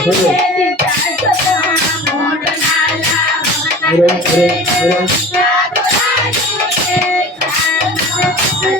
अरे अरे अरे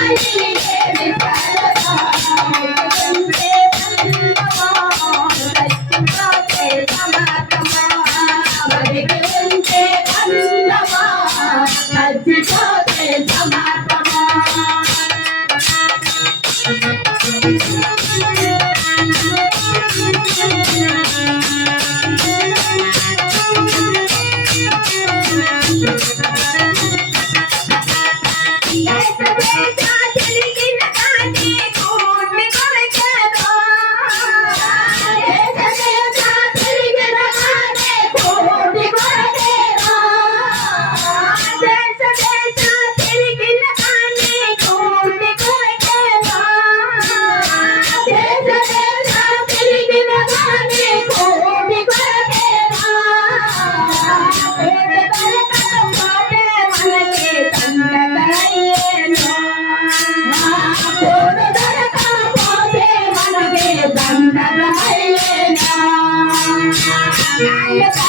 I Thank you. Bye.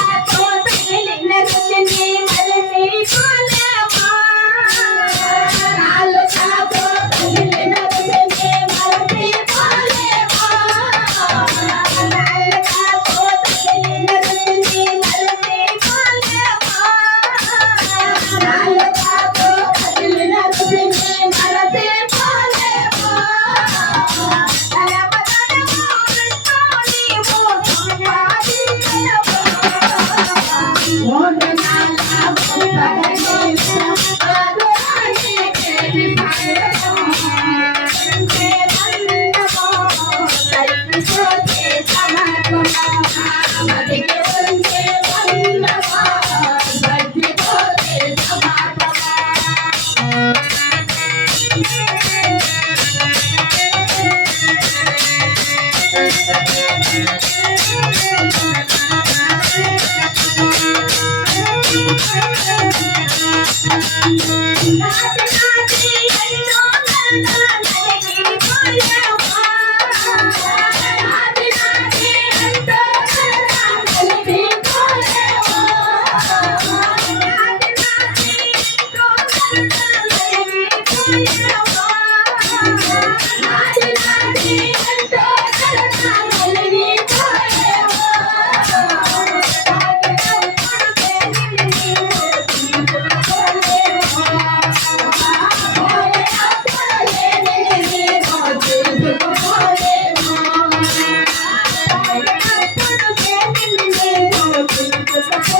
I'm not a man, I'm Yeah.